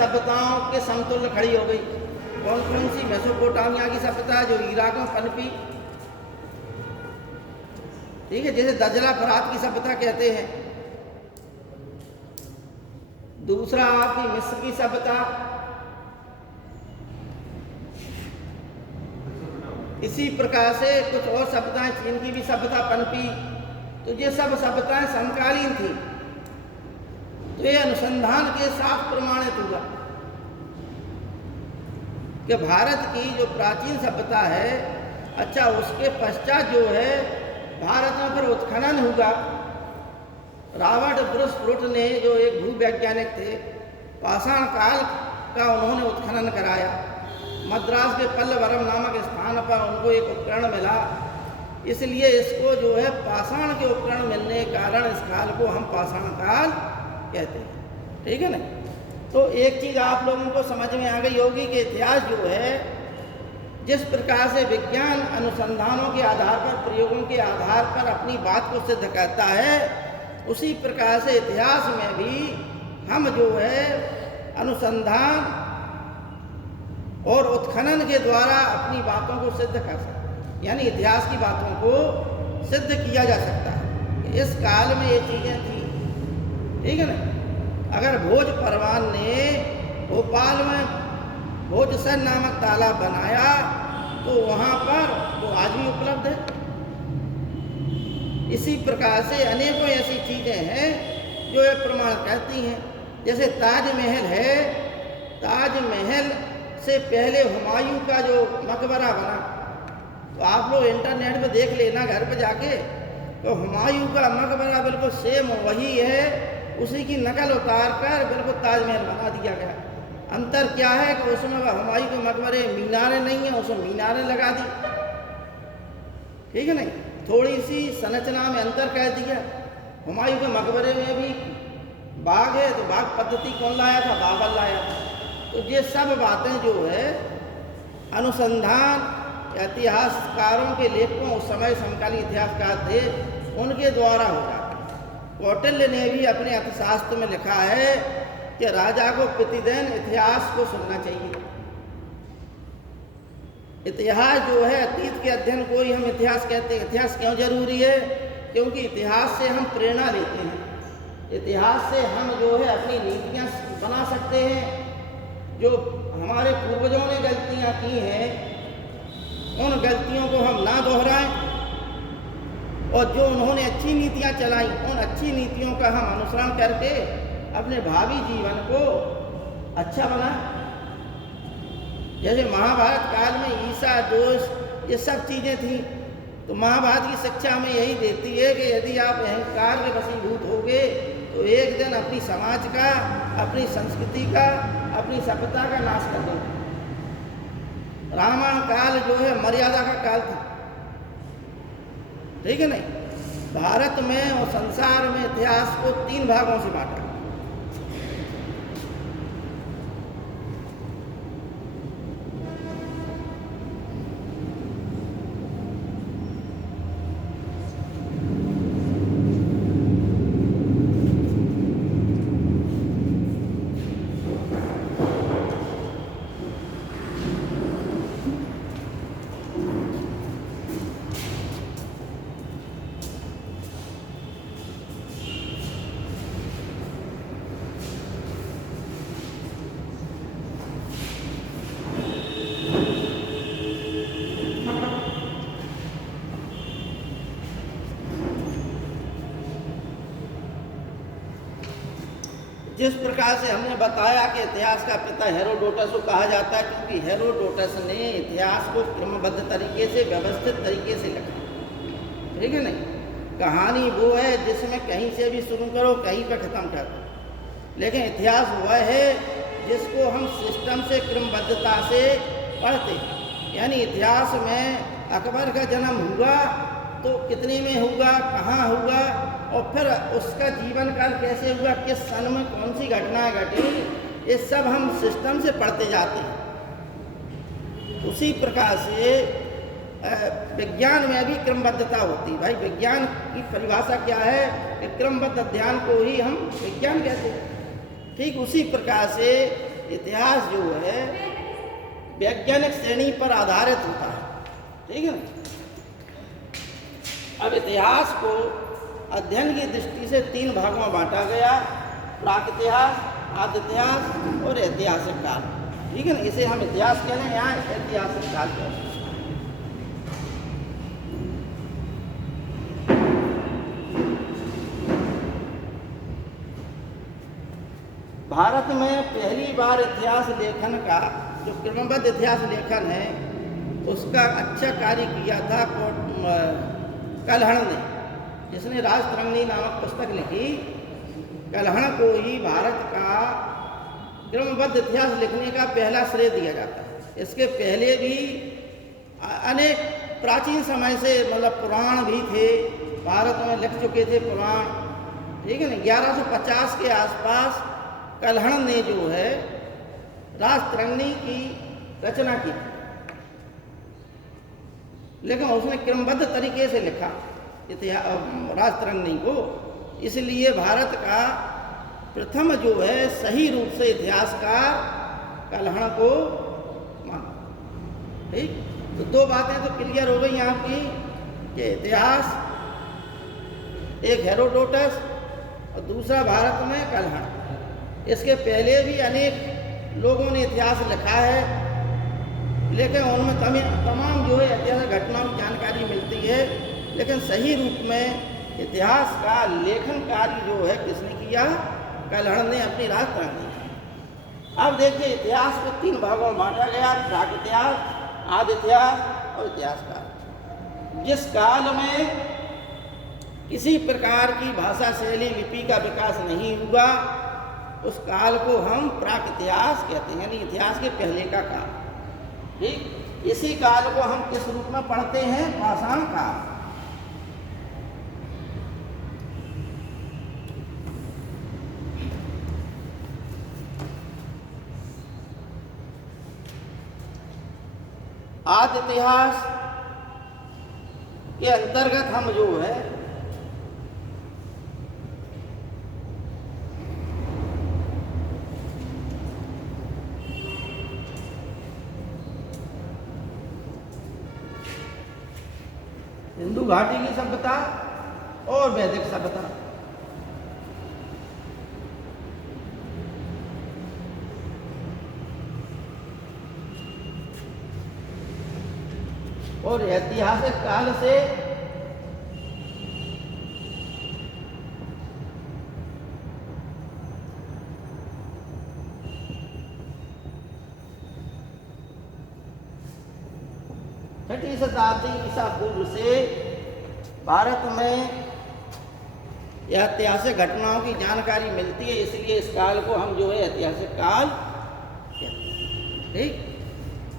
सभ्यताओं के समतुल्य खड़ी हो गई। कौन कौन सी? मेसोपोटामिया की सभ्यता जो इराक में पनपी, ठीक है, जैसे दजला फरात की सभ्यता कहते हैं। दूसरा आपकी मिस्र की सभ्यता, इसी प्रकार से कुछ और सभ्यताएं, चीन की भी सभ्यता पनपी। तो ये सब सभ्यताएं समकालीन थी। तो ये अनुसंधान के साथ प्रमाणित हुआ कि भारत की जो प्राचीन सभ्यता है, अच्छा उसके पश्चात जो है भारत में फिर उत्खनन हुआ। रॉबर्ट ब्रूस फ्रूट ने, जो एक भूवैज्ञानिक थे, पाषाण काल का उन्होंने उत्खनन कराया। मद्रास के पल्लवरम नामक स्थान पर उनको एक उपकरण मिला, इसलिए इसको जो है पाषाण के उपकरण मिलने के कारण इस काल को हम पाषाण काल कहते हैं। ठीक है ना? तो एक चीज़ आप लोगों को समझ में आ गई होगी कि इतिहास जो है, जिस प्रकार से विज्ञान अनुसंधानों के आधार पर, प्रयोगों के आधार पर अपनी बात को सिद्ध करता है, उसी प्रकार से इतिहास में भी हम जो है अनुसंधान और उत्खनन के द्वारा अपनी बातों को सिद्ध कर सकते हैं। यानी इतिहास की बातों को सिद्ध किया जा सकता है। इस काल में ये चीज़ें थी, ठीक है ना? अगर भोज परवान ने भोपाल में भोजसन नामक तालाब बनाया तो वहाँ पर वो आज भी उपलब्ध है। इसी प्रकार से अनेकों ऐसी चीज़ें हैं जो ये प्रमाण करती हैं। जैसे ताजमहल है, ताजमहल से पहले हुमायूं का जो मकबरा बना, तो आप लोग इंटरनेट पे देख लेना घर पे जाके, तो हुमायूं का मकबरा बिल्कुल सेम वही है, उसी की नकल उतार कर बिल्कुल ताजमहल बना दिया गया। अंतर क्या है कि उसमें हुमायूं के मकबरे मीनारें नहीं हैं, उसमें मीनारें लगा दी। ठीक है नहीं? थोड़ी सी संरचना में अंतर कर दिया। हुमायूं के मकबरे में भी बाग है, तो बाग पद्धति कौन लाया था? बाबर लाया था। तो ये सब बातें जो है अनुसंधान, इतिहासकारों के लेखकों, उस समय समकालीन इतिहासकार थे, उनके द्वारा होगा। कौटिल्य ने भी अपने अर्थशास्त्र में लिखा है कि राजा को प्रतिदिन इतिहास को सुनना चाहिए। इतिहास जो है, अतीत के अध्ययन को ही हम इतिहास कहते हैं। इतिहास क्यों जरूरी है? क्योंकि इतिहास से हम प्रेरणा लेते हैं। इतिहास से हम जो है अपनी नीतियाँ बना सकते हैं। जो हमारे पूर्वजों ने गलतियाँ की हैं, उन गलतियों को हम ना दोहराएं, और जो उन्होंने अच्छी नीतियाँ चलाई, उन अच्छी नीतियों का हम अनुसरण करके अपने भावी जीवन को अच्छा बनाएं। जैसे महाभारत काल में ईसा, दोष, ये सब चीज़ें थी। तो महाभारत की शिक्षा में यही देती है कि यदि आप अहंकार के वशीभूत होगे तो एक दिन अपनी समाज का, अपनी संस्कृति का, अपनी सभ्यता का नाश कर देंगे। रामायण काल जो है मर्यादा का काल था। ठीक है नहीं? भारत में और संसार में इतिहास को 3 भागों से बांटा। जिस प्रकार से हमने बताया कि इतिहास का पिता हेरोडोटस को कहा जाता है, क्योंकि हेरोडोटस ने इतिहास को क्रमबद्ध तरीके से, व्यवस्थित तरीके से लिखा। ठीक है नहीं? कहानी वो है जिसमें कहीं से भी शुरू करो, कहीं पर ख़त्म कर दो। लेकिन इतिहास वह है जिसको हम सिस्टम से, क्रमबद्धता से पढ़ते हैं। यानी इतिहास में अकबर का जन्म हुआ तो कितने में हुआ, कहाँ हुआ, और फिर उसका जीवन काल कैसे हुआ, किस सन में कौन सी घटनाएं घटी, ये सब हम सिस्टम से पढ़ते जाते हैं। उसी प्रकार से विज्ञान में भी क्रमबद्धता होती है। भाई विज्ञान की परिभाषा क्या है कि क्रमबद्ध अध्ययन को ही हम विज्ञान कहते हैं। ठीक उसी प्रकार से इतिहास जो है वैज्ञानिक श्रेणी पर आधारित होता है, ठीक है ना। अब इतिहास को अध्ययन की दृष्टि से 3 भागों में बांटा गया, प्राक-इतिहास, आदि इतिहास और ऐतिहासिक काल, ठीक है ना। इसे हम इतिहास कह रहे हैं, यहाँ ऐतिहासिक काल कह रहे हैं। भारत में पहली बार इतिहास लेखन का जो क्रमबद्ध इतिहास लेखन है उसका अच्छा कार्य किया था कल्हण ने, जिसने राजतरंगिणी नामक पुस्तक लिखी। कल्हण को ही भारत का क्रमबद्ध इतिहास लिखने का पहला श्रेय दिया जाता है। इसके पहले भी अनेक प्राचीन समय से मतलब पुराण भी थे, भारत में लिख चुके थे पुराण, ठीक है ना। 1150 के आसपास कल्हण ने जो है राजतरंगिणी की रचना की, लेकिन उसने क्रमबद्ध तरीके से लिखा इतिहास राजतरंगिणी को, इसलिए भारत का प्रथम जो है सही रूप से इतिहासकार कल्हण को माना, ठीक। तो 2 बातें तो क्लियर हो गई आपकी कि इतिहास एक हेरोडोटस और दूसरा भारत में कल्हण। इसके पहले भी अनेक लोगों ने इतिहास लिखा है, लेकिन उनमें तमाम जो है ऐतिहासिक घटनाओं की जानकारी मिलती है, लेकिन सही रूप में इतिहास का लेखन कार्य जो है किसने किया? कल्हण ने अपनी राजतरंगिणी। अब देखिए इतिहास को 3 भागों में बांटा गया, प्राक इतिहास, आदि इतिहास और इतिहास काल। जिस काल में किसी प्रकार की भाषा शैली लिपि का विकास नहीं हुआ उस काल को हम प्राक इतिहास कहते हैं, यानी इतिहास के पहले का काल, ठीक। इसी काल को हम किस रूप में पढ़ते हैं? पाषाण काल। आदि इतिहास के अंतर्गत हम जो है सिंधु घाटी की सभ्यता और वैदिक सभ्यता, और ऐतिहासिक काल से छठी शताब्दी ईसा पूर्व से भारत में ऐतिहासिक घटनाओं की जानकारी मिलती है, इसलिए इस काल को हम जो है ऐतिहासिक काल कहते हैं, ठीक।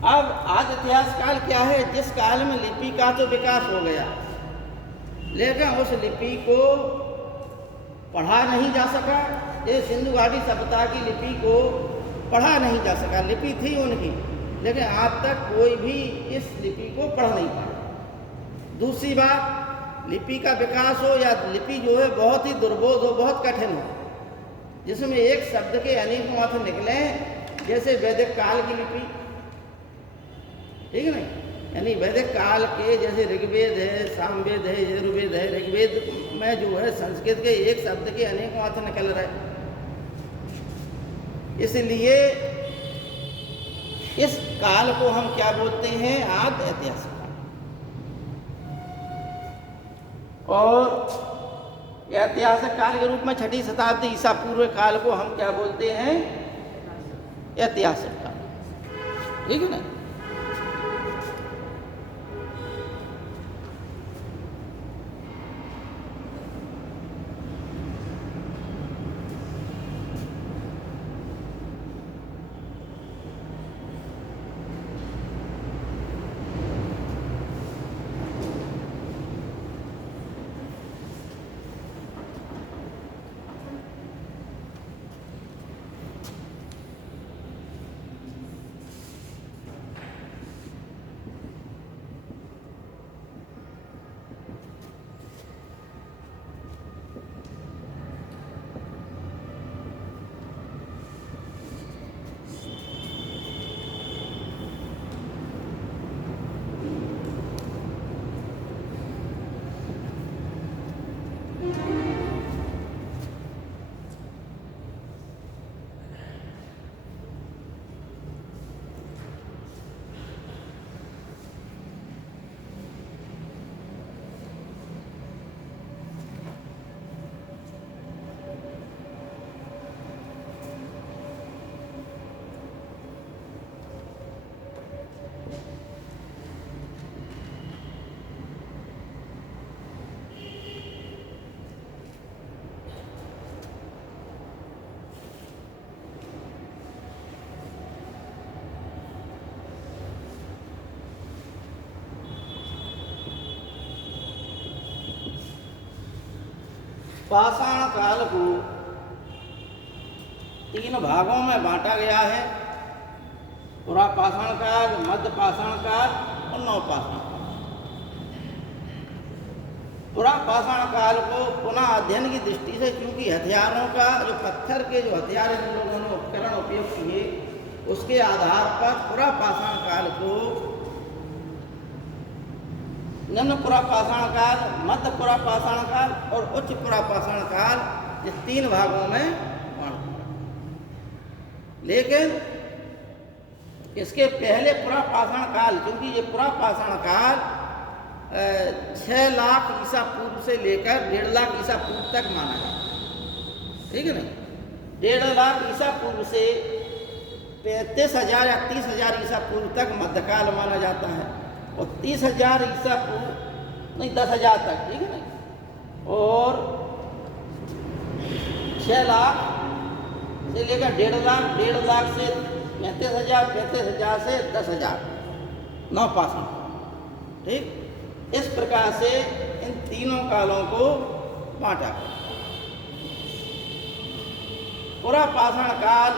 अब आदि इतिहास काल क्या है? जिस काल में लिपि का तो विकास हो गया, लेकिन उस लिपि को पढ़ा नहीं जा सका। ये सिंधु घाटी सभ्यता की लिपि को पढ़ा नहीं जा सका। लिपि थी उनकी, लेकिन आज तक कोई भी इस लिपि को पढ़ नहीं पाया। दूसरी बात, लिपि का विकास हो या लिपि जो है बहुत ही दुर्बोध हो, बहुत कठिन हो, जिसमें एक शब्द के अनेकों अर्थ निकले, जैसे वैदिक काल की लिपि, ठीक है ना। यानी वैदिक काल के जैसे ऋग्वेद है, सामवेद है, यजुर्वेद है। ऋग्वेद में जो है संस्कृत के एक शब्द के अनेकों अर्थ निकल रहे, इसलिए इस काल को हम क्या बोलते हैं? आदि ऐतिहासिक काल। और ऐतिहासिक काल के रूप में छठी शताब्दी ईसा पूर्व काल को हम क्या बोलते हैं? ऐतिहासिक काल, ठीक है ना। पाषाण काल को 3 भागों में बांटा गया है, पुरा पाषाण काल, मध्य पाषाण काल और नवपाषाण काल। पुरा पाषाण काल को पुनः अध्ययन की दृष्टि से, क्योंकि हथियारों का जो पत्थर के जो हथियार इन लोगों ने उपकरण उपयोग किए उसके आधार पर पुरा पाषाण काल को निम्न पुरा पाषाण काल, मध्य पुरा पाषाण काल और उच्च पुरा पाषाण काल, ये 3 भागों में बांटा। लेकिन इसके पहले पुरा पाषाण काल, क्योंकि ये पुरा पाषाण काल 6 लाख ईसा पूर्व से लेकर 1.5 लाख ईसा पूर्व तक माना जाता, ठीक है नहीं। 1.5 लाख ईसा पूर्व से 35,000 या 30,000 ईसा पूर्व तक मध्यकाल माना जाता है, और 30,000 ईसा पूर्व नहीं 10,000 तक, ठीक है नहीं, और 6 लाख से लेकर 1.5 लाख से 35,000 से 10,000 नवपाषाण, ठीक। इस प्रकार से इन तीनों कालों को बांटा। पुरा पाषाण काल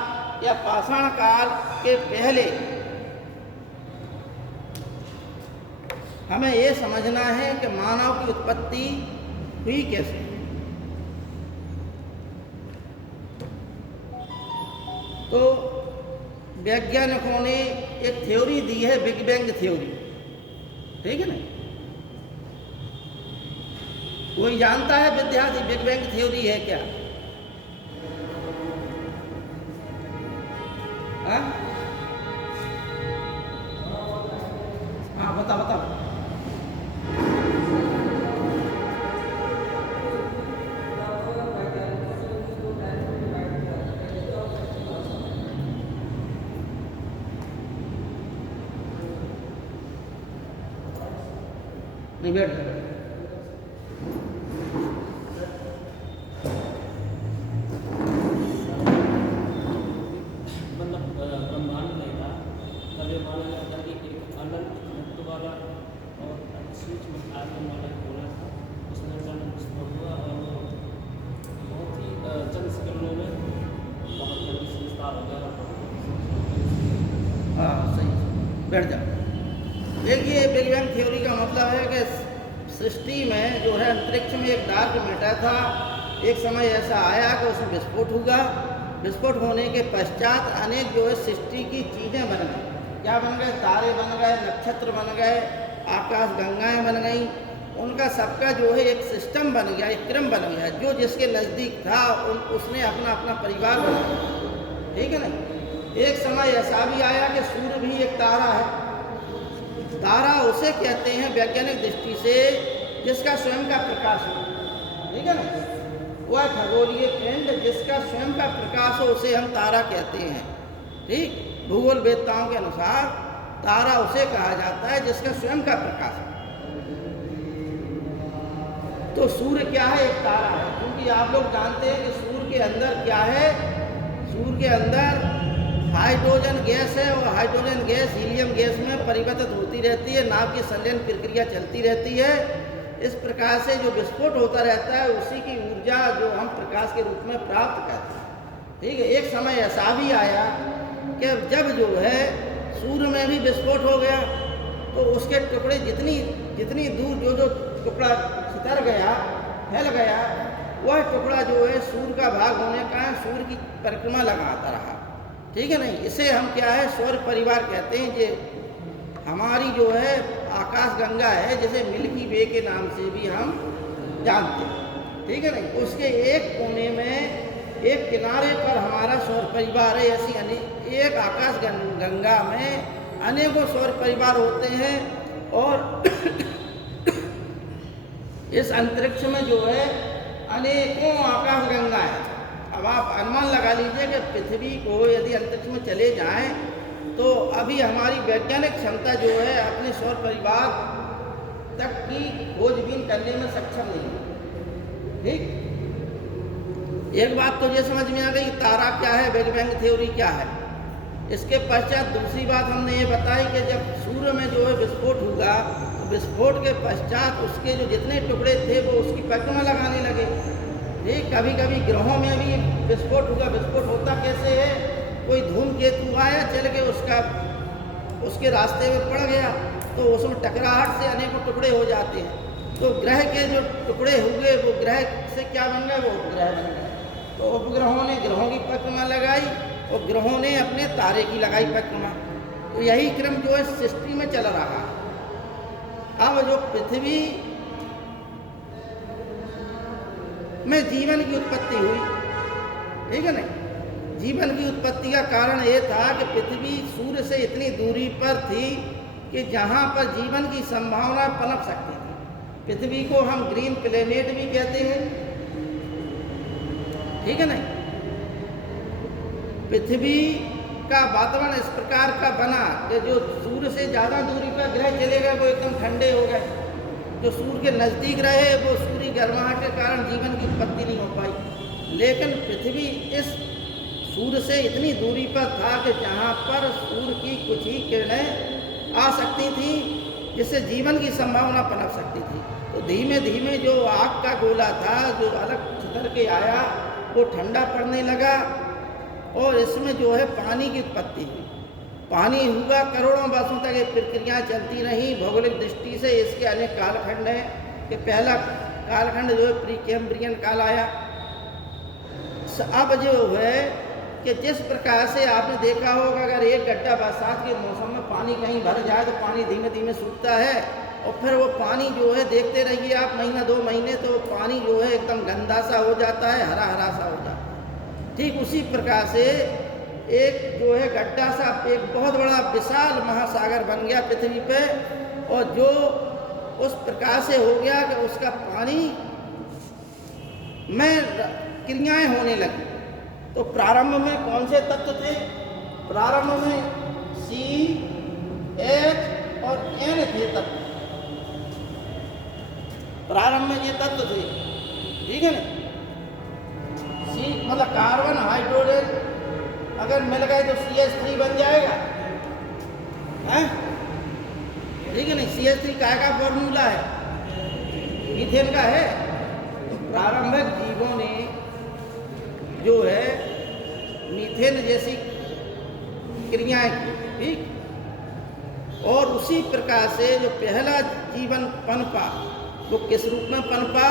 या पाषाण काल के पहले हमें ये समझना है कि मानव की उत्पत्ति हुई कैसे। तो वैज्ञानिकों ने एक थ्योरी दी है, बिग बैंग थ्योरी, ठीक है ना। कोई जानता है विद्यार्थी बिग बैंग थ्योरी है क्या? हाँ बताओ। नहीं बैठ बैठ जा। देखिए, बिग बैंग थ्योरी का मतलब है कि सृष्टि में जो है अंतरिक्ष में एक डार्क मैटर था। एक समय ऐसा आया कि उसमें विस्फोट हुआ। विस्फोट होने के पश्चात अनेक जो है सृष्टि की चीज़ें बन गई। क्या बन गए? तारे बन गए, नक्षत्र बन गए, आकाश गंगाएं बन गई। उनका सबका जो है एक सिस्टम बन गया, एक क्रम बन गया। जो जिसके नज़दीक था उसने अपना अपना परिवार बनाया, ठीक है ना। एक समय ऐसा भी आया कि सूर्य भी एक तारा है। तारा उसे कहते हैं वैज्ञानिक दृष्टि से जिसका स्वयं का प्रकाश हो, ठीक है ना। वह खगोलीय पिंड जिसका स्वयं का प्रकाश हो उसे हम तारा कहते हैं, ठीक। भूगोल वेत्ताओं के अनुसार तारा उसे कहा जाता है जिसका स्वयं का प्रकाश है। तो सूर्य क्या है? एक तारा है। क्योंकि आप लोग जानते हैं कि सूर्य के अंदर क्या है? सूर्य के अंदर हाइड्रोजन गैस है, और हाइड्रोजन गैस हीलियम गैस में परिवर्तित होती रहती है। नाभ की संलयन प्रक्रिया चलती रहती है। इस प्रकार से जो विस्फोट होता रहता है उसी की ऊर्जा जो हम प्रकाश के रूप में प्राप्त करते हैं, ठीक है। एक समय ऐसा भी आया कि जब जो है सूर्य में भी विस्फोट हो गया तो उसके टुकड़े जितनी दूर जो टुकड़ा छितर गया, फैल गया, वह टुकड़ा जो है सूर्य का भाग होने का सूर्य की परिक्रमा लगाता रहा, ठीक है नहीं। इसे हम क्या है? सौर परिवार कहते हैं। ये हमारी जो है आकाश गंगा है, जिसे मिल्की वे के नाम से भी हम जानते हैं, ठीक है नहीं। उसके एक कोने में, एक किनारे पर हमारा सौर परिवार है। ऐसी एक आकाश गंगा में अनेकों सौर परिवार होते हैं, और इस अंतरिक्ष में जो है अनेकों आकाश गंगा है। अब आप अनुमान लगा लीजिए कि पृथ्वी को यदि अंतरिक्ष में चले जाएं तो अभी हमारी वैज्ञानिक क्षमता जो है अपने सौर परिवार तक की खोजबीन करने में सक्षम नहीं है, ठीक। एक बात तो ये समझ में आ गई, तारा क्या है, बिग बैंग थ्योरी क्या है। इसके पश्चात दूसरी बात हमने ये बताई कि जब सूर्य में जो है विस्फोट हुआ तो विस्फोट के पश्चात उसके जो जितने टुकड़े थे वो उसकी परिक्रमा लगाने लगे, ये कभी कभी ग्रहों में भी विस्फोट हुआ। विस्फोट होता कैसे है? कोई धूमकेतु आया, चल के उसके रास्ते में पड़ गया, तो उसमें टकराहट से अनेकों टुकड़े हो जाते हैं। तो ग्रह के जो टुकड़े हुए वो ग्रह से क्या बन गए? वो उपग्रह बन गए। तो उपग्रहों ने ग्रहों की परिक्रमा लगाई और ग्रहों ने अपने तारे की लगाई परिक्रमा। तो यही क्रम जो है सृष्टि में चल रहा है। अब जो पृथ्वी में जीवन की उत्पत्ति हुई, ठीक है ना? जीवन की उत्पत्ति का कारण ये था कि पृथ्वी सूर्य से इतनी दूरी पर थी कि जहाँ पर जीवन की संभावना पनप सकती थी। पृथ्वी को हम ग्रीन प्लेनेट भी कहते हैं, ठीक है ना? पृथ्वी का वातावरण इस प्रकार का बना कि जो सूर्य से ज़्यादा दूरी पर ग्रह चले गए वो एकदम ठंडे हो गए। जो सूर्य के नज़दीक रहे वो सूर्य गर्माहट के कारण जीवन की उत्पत्ति नहीं हो पाई। लेकिन पृथ्वी इस सूर्य से इतनी दूरी पर था कि जहाँ पर सूर्य की कुछ ही किरणें आ सकती थी जिससे जीवन की संभावना पनप सकती थी। तो धीमे धीमे जो आग का गोला था जो अलग छितर के आया वो ठंडा पड़ने लगा और इसमें जो है पानी की उत्पत्ति हुई। पानी हुआ, करोड़ों वर्षों तक ये प्रक्रियाएँ चलती रहीं। भौगोलिक दृष्टि से इसके अनेक कालखंड हैं कि पहला कालखंड जो है प्री कैम्ब्रियन काल आया। अब जो है कि जिस प्रकार से आपने देखा होगा अगर एक गड्ढा बरसात के मौसम में पानी कहीं भर जाए तो पानी धीमे धीमे सूखता है और फिर वो पानी जो है देखते रहिए आप महीना 2 महीने तो पानी जो है एकदम गंदा सा हो जाता है, हरा हरा सा हो जाता है। ठीक उसी प्रकार से एक जो है गड्ढा सा एक बहुत बड़ा विशाल महासागर बन गया पृथ्वी पे और जो उस प्रकार से हो गया कि उसका पानी में क्रियाएं होने लगी। तो प्रारंभ में कौन से तत्व थे? प्रारंभ में C, H और N थे तत्व। प्रारंभ में ये तत्व थे, ठीक है ना? C मतलब कार्बन हाइड्रोजन अगर मिल गए तो CH3 बन जाएगा, हैं? ठीक है ना? CH3 का फॉर्मूला है, मीथेन का है। प्रारंभिक जीवों ने जो है मीथेन जैसी क्रियाएं की, ठीक। और उसी प्रकार से जो पहला जीवन पनपा वो किस रूप में पनपा?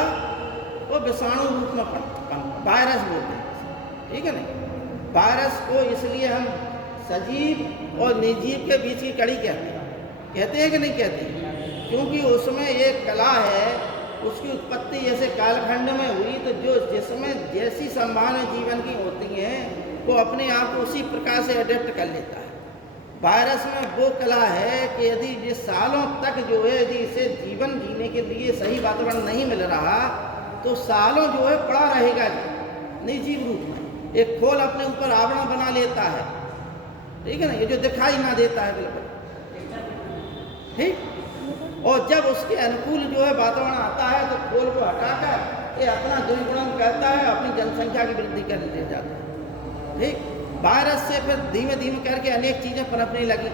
वो विषाणु रूप में पनपा, वायरस बोलते हैं, ठीक है ना? वायरस को इसलिए हम सजीव और निर्जीव के बीच की कड़ी कहते हैं कि नहीं कहते? क्योंकि उसमें एक कला है, उसकी उत्पत्ति जैसे कालखंड में हुई तो जो जिसमें जैसी संभावना जीवन की होती हैं वो अपने आप को उसी प्रकार से अडेप्ट कर लेता है। वायरस में वो कला है कि यदि ये सालों तक जो है यदि इसे जीवन जीने के लिए सही वातावरण नहीं मिल रहा तो सालों जो है पड़ा रहेगा निर्जीव रूप में। एक खोल अपने ऊपर आवरण बना लेता है, ठीक है ना? ये जो दिखाई ना देता है बिल्कुल, ठीक। और जब उसके अनुकूल जो है वातावरण आता है तो खोल को हटाकर ये अपना द्विगुणन करता है, अपनी जनसंख्या की वृद्धि कर ले जाता है, ठीक। वायरस से फिर धीमे धीमे करके अनेक चीज़ें पनपने लगी।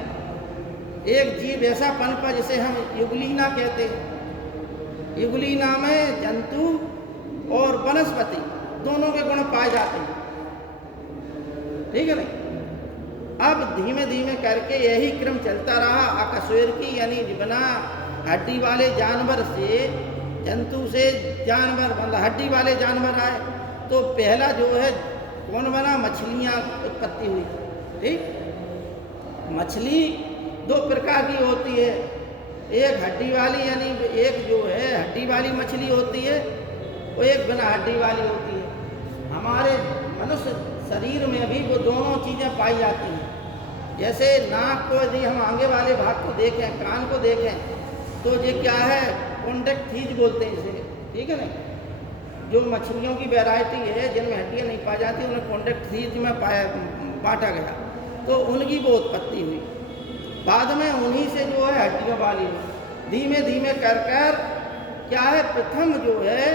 एक जीव ऐसा पनपा जिसे हम युगलीना कहते हैं। युगलीना में जंतु और वनस्पति दोनों के गुण पाए जाते हैं, ठीक है ना? अब धीमे धीमे करके यही क्रम चलता रहा। अकशेरुकी यानी बिना हड्डी वाले जानवर से जंतु से जानवर मतलब हड्डी वाले जानवर आए तो पहला जो है कौन बना? मछलियाँ उत्पत्ति हुई, ठीक। मछली 2 प्रकार की होती है, एक हड्डी वाली यानी एक जो है हड्डी वाली मछली होती है और एक बिना हड्डी वाली होती है। हमारे मनुष्य शरीर में भी वो दोनों चीज़ें पाई जाती हैं। जैसे नाक को यदि हम आगे वाले भाग को देखें, कान को देखें तो ये क्या है? कॉन्टेक्ट बोलते हैं इसे, ठीक है ना? जो मछलियों की वैरायटी है जिनमें हड्डियाँ नहीं पाई जाती उन्हें कॉन्टेक्ट में बांटा गया तो उनकी वो उत्पत्ति हुई। बाद में उन्हीं से जो है हड्डियों वाली धीमे धीमे कर कर क्या है प्रथम जो है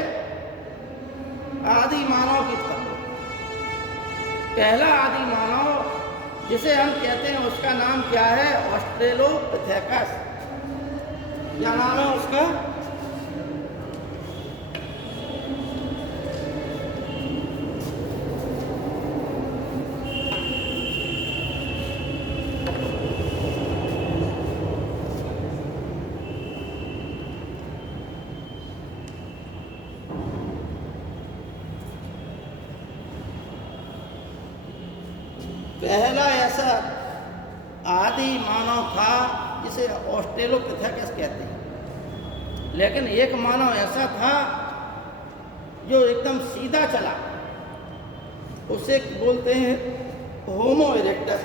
आदि मानव की पहला आदि मानव जिसे हम कहते हैं उसका नाम क्या है? ऑस्ट्रेलोपिथेकस। क्या नाम है उसका? पहला ऐसा आदि मानव था जिसे ऑस्ट्रेलोपिथेकस कहते हैं, लेकिन एक मानव ऐसा था जो एकदम सीधा चला, उसे बोलते हैं होमो इरेक्टस।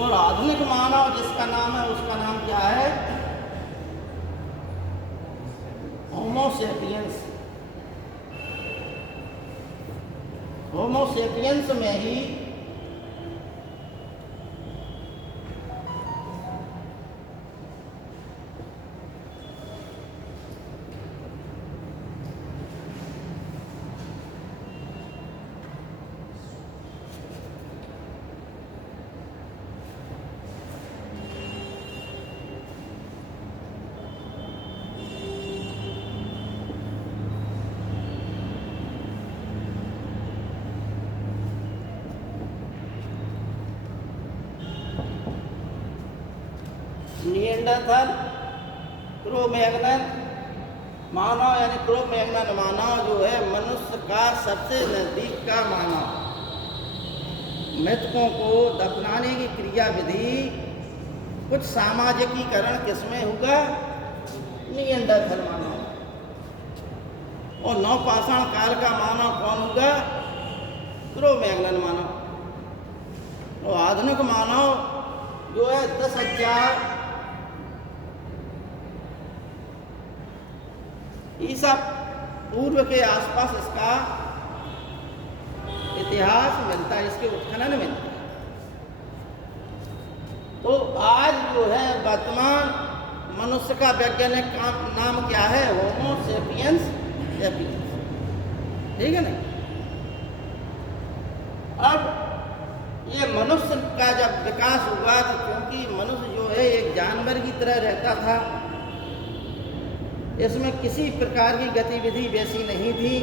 और आधुनिक मानव जिसका नाम है उसका नाम क्या है? होमो सेपियंस। होमो सेपियंस में ही निएंडरथल, क्रो-मैग्नन मानव यानी क्रो-मैग्नन मानव जो है मनुष्य का सबसे नजदीक का मानव। मृतकों को दफनाने की क्रिया विधि कुछ सामाजिकीकरण किसमें होगा? निएंडरथल मानव। और नवपाषाण काल का मानव कौन होगा? क्रो-मैग्नन मानव। और आधुनिक मानव जो है 10,000 ईसा पूर्व के आसपास इसका इतिहास मिलता है, इसके उत्खनन मिलते हैं। तो आज जो है वर्तमान मनुष्य का वैज्ञानिक नाम क्या है? होमो सेपियंस सेपियंस, ठीक है ना। अब ये मनुष्य का जब विकास हुआ तो क्योंकि मनुष्य जो है एक जानवर की तरह रहता था, इसमें किसी प्रकार की गतिविधि वैसी नहीं थी।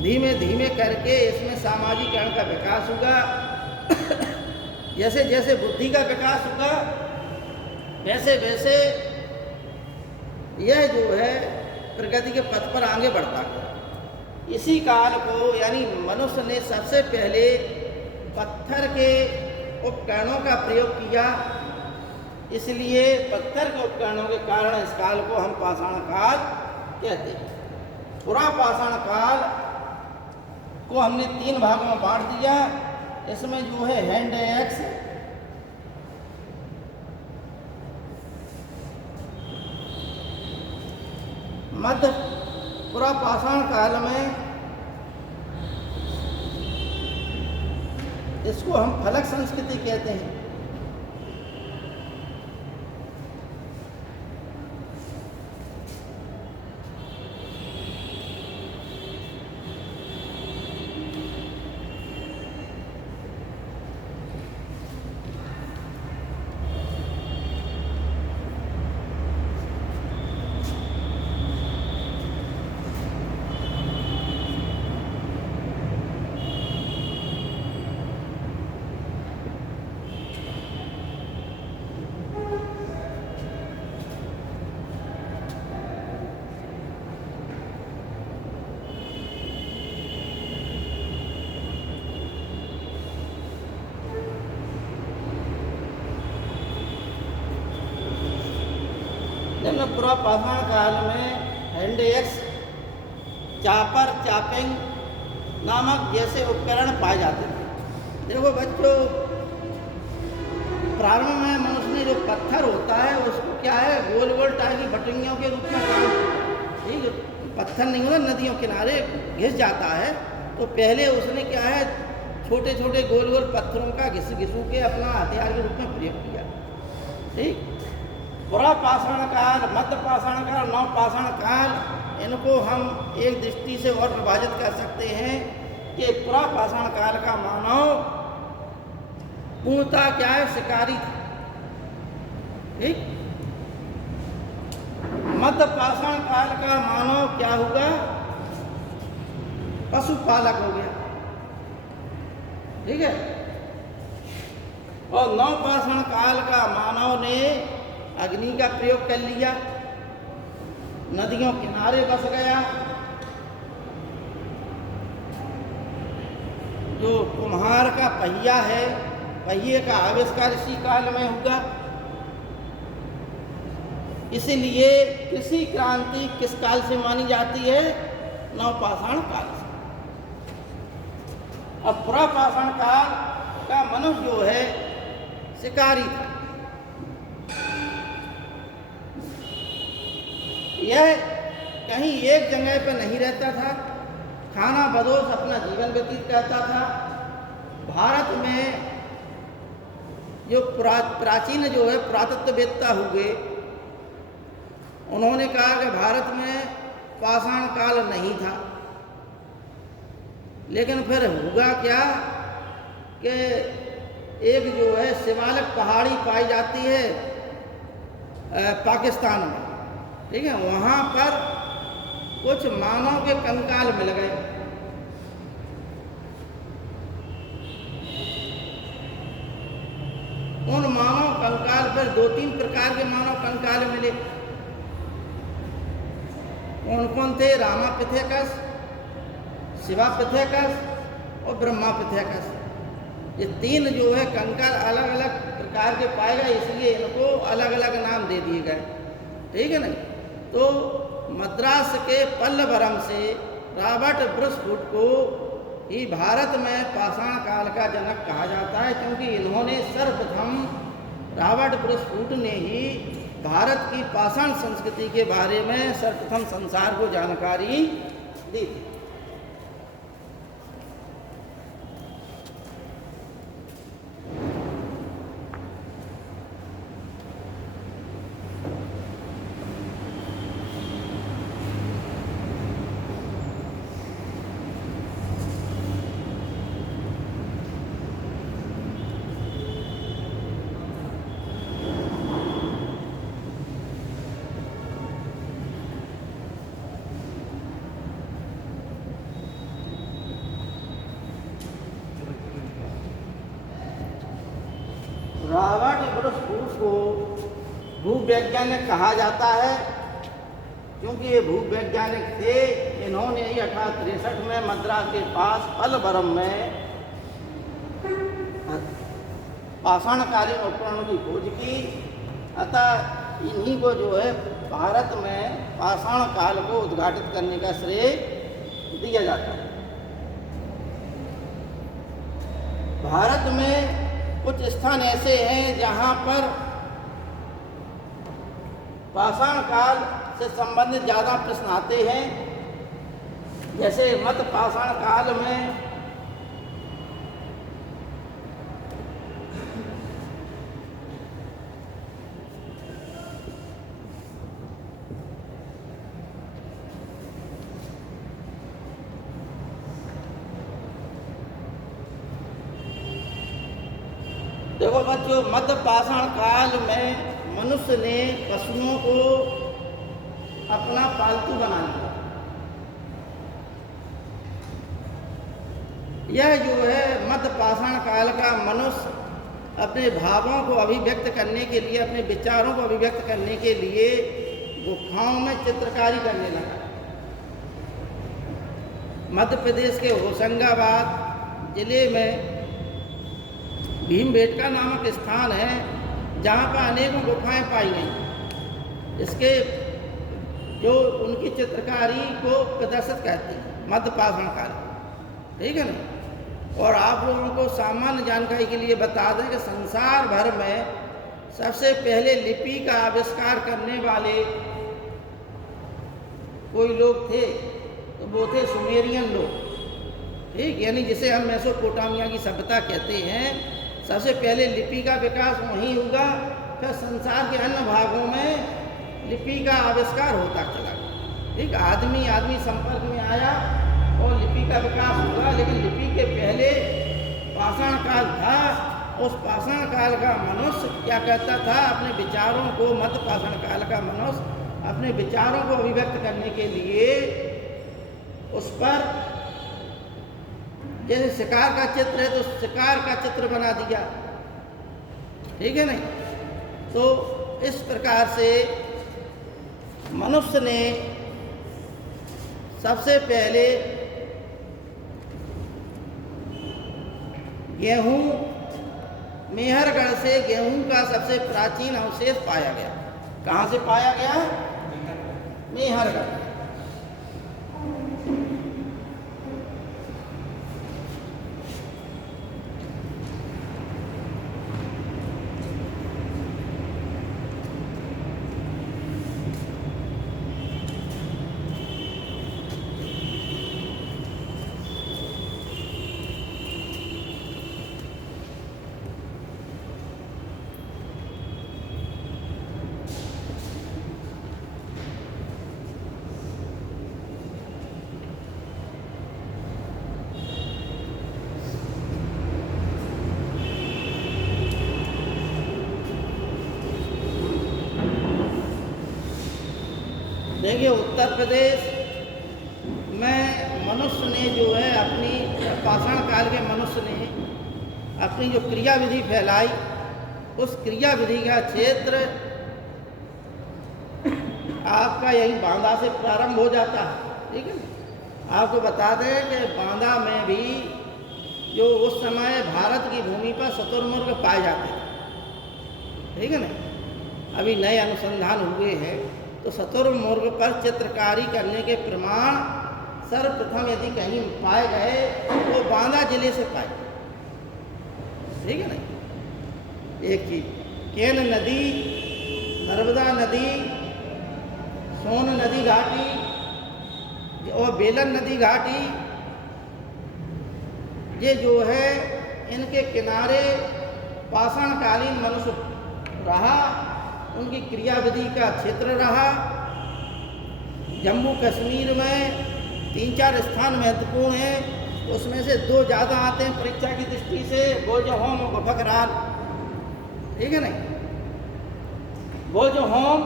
धीमे धीमे करके इसमें सामाजिकरण का विकास होगा। जैसे जैसे बुद्धि का विकास होगा वैसे वैसे यह जो है प्रगति के पथ पर आगे बढ़ता है। इसी काल को यानी मनुष्य ने सबसे पहले पत्थर के उपकरणों का प्रयोग किया, इसलिए पत्थर के उपकरणों के कारण इस काल को हम पाषाण काल कहते हैं। पुरा पाषाण काल को हमने 3 भागों में बांट दिया। इसमें जो है हैंड एक्स, मध्य पुरा पाषाण काल में इसको हम फलक संस्कृति कहते हैं। पुरा पाषाण काल में हैंड एक्स, चापर, चापिंग नामक जैसे उपकरण पाए जाते थे। देखो बच्चों, प्रारंभ में मनुष्य ने जो पत्थर होता है उसको क्या है गोल गोल टाइप की बटंगियों के रूप में काम, ठीक है, पत्थर नहीं होता नदियों किनारे घिस जाता है, तो पहले उसने क्या है छोटे छोटे गोल गोल पत्थरों का घिसू के अपना हथियार के रूप में प्रयोग किया। ठीक, पुरा पाषाण काल, मध्य पाषाण काल, नव पाषाण काल, इनको हम एक दृष्टि से और विभाजित कर सकते हैं कि पुरा पाषाण काल का मानव पूर्णतः क्या है शिकारी था। ठीक, मध्य पाषाण काल का मानव क्या होगा पशुपालक हो गया। ठीक है, और नव पाषाण काल का मानव ने अग्नि का प्रयोग कर लिया। नदियों किनारे बस गया। जो कुम्हार का पहिया है, पहिए का आविष्कार इसी काल में हुआ। इसलिए कृषि क्रांति किस काल से मानी जाती है? नवपाषाण काल से। अब पुरापाषाण काल का मनुष्य जो है शिकारी था। यह कहीं एक जगह पर नहीं रहता था, खाना बदोश अपना जीवन व्यतीत करता था। भारत में जो प्राचीन जो है पुरातत्ववेत्ता हुए, उन्होंने कहा कि भारत में पाषाण काल नहीं था। लेकिन फिर हुआ क्या कि एक जो है शिवालिक पहाड़ी पाई जाती है पाकिस्तान में, ठीक है, वहाँ पर कुछ मानव के कंकाल मिल गए। उन मानव कंकाल पर 2-3 प्रकार के मानव कंकाल मिले। कौन थे? रामापिथेकस, शिवापिथेकस और ब्रह्मापिथेकस। ये 3 जो है कंकाल अलग अलग प्रकार के पाए गए, इसलिए इनको अलग अलग नाम दे दिए गए, ठीक है ना। तो मद्रास के पल्लवरम से रॉबर्ट ब्रुस फुट को ही भारत में पाषाण काल का जनक कहा जाता है, क्योंकि इन्होंने सर्वप्रथम, रॉबर्ट ब्रुस फुट ने ही भारत की पाषाण संस्कृति के बारे में सर्वप्रथम संसार को जानकारी दी थी। रॉबर्ट ब्रुस फुट को भूवैज्ञानिक कहा जाता है, क्योंकि ये भूवैज्ञानिक थे। इन्होंने ही 1863 में मद्रास के पास पल्लवरम में पाषाणकालीन उपकरणों की खोज की। अतः इन्हीं को जो है भारत में पाषाण काल को उद्घाटित करने का श्रेय दिया जाता है। भारत में कुछ स्थान ऐसे हैं जहाँ पर पाषाण काल से संबंधित ज़्यादा प्रश्न आते हैं। जैसे मध्य पाषाण काल में देखो बच्चों, मध्य पाषाण काल में मनुष्य ने पशुओं को अपना पालतू बना लिया। यह जो है मध्य पाषाण काल का मनुष्य अपने भावों को अभिव्यक्त करने के लिए, अपने विचारों को अभिव्यक्त करने के लिए गुफाओं में चित्रकारी करने लगा। मध्य प्रदेश के होशंगाबाद जिले में भीमबेटका नामक स्थान है, जहाँ पर अनेकों गुफाएं पाई गई। इसके जो उनकी चित्रकारी को प्रदर्शित करती है मध्य पाषाण काल, ठीक है ना। और आप लोगों को सामान्य जानकारी के लिए बता दें कि संसार भर में सबसे पहले लिपि का आविष्कार करने वाले कोई लोग थे, तो वो थे सुमेरियन लोग, ठीक, यानी जिसे हम मेसोपोटामिया की सभ्यता कहते हैं। सबसे पहले लिपि का विकास वहीं हुआ, फिर संसार के अन्य भागों में लिपि का आविष्कार होता चला, ठीक। आदमी संपर्क में आया और लिपि का विकास हुआ, लेकिन लिपि के पहले पाषाण काल था। उस पाषाण काल का मनुष्य क्या करता था? अपने विचारों को, मध्य पाषाण काल का मनुष्य अपने विचारों को अभिव्यक्त करने के लिए उस पर, जैसे शिकार का चित्र है तो शिकार का चित्र बना दिया, ठीक है नहीं। तो इस प्रकार से मनुष्य ने सबसे पहले गेहूं, मेहरगढ़ से गेहूं का सबसे प्राचीन अवशेष पाया गया। कहाँ से पाया गया? मेहरगढ़। देखिए, उत्तर प्रदेश में मनुष्य ने जो है अपनी पाषाण काल के मनुष्य ने अपनी जो क्रिया विधि फैलाई, उस क्रिया विधि का क्षेत्र आपका यही बांदा से प्रारंभ हो जाता है। ठीक है, आपको बता दें कि बांदा में भी जो उस समय भारत की भूमि पर शुतुरमुर्ग पाए जाते थे। ठीक है ना, अभी नए अनुसंधान हुए हैं तो शुतुरमुर्ग पर चित्रकारी करने के प्रमाण सर्वप्रथम यदि कहीं पाए गए तो बांदा जिले से पाए। ठीक है ना, एक चीज केन नदी, नर्मदा नदी, सोन नदी घाटी और बेलन नदी घाटी, ये जो है इनके किनारे पाषाणकालीन मनुष्य रहा, उनकी क्रिया विधि का क्षेत्र रहा। जम्मू कश्मीर में 3-4 स्थान महत्वपूर्ण हैं, उसमें से 2 ज़्यादा आते हैं परीक्षा की दृष्टि से, बोजहोम और बफकराल। ठीक है नहीं, बोजहोम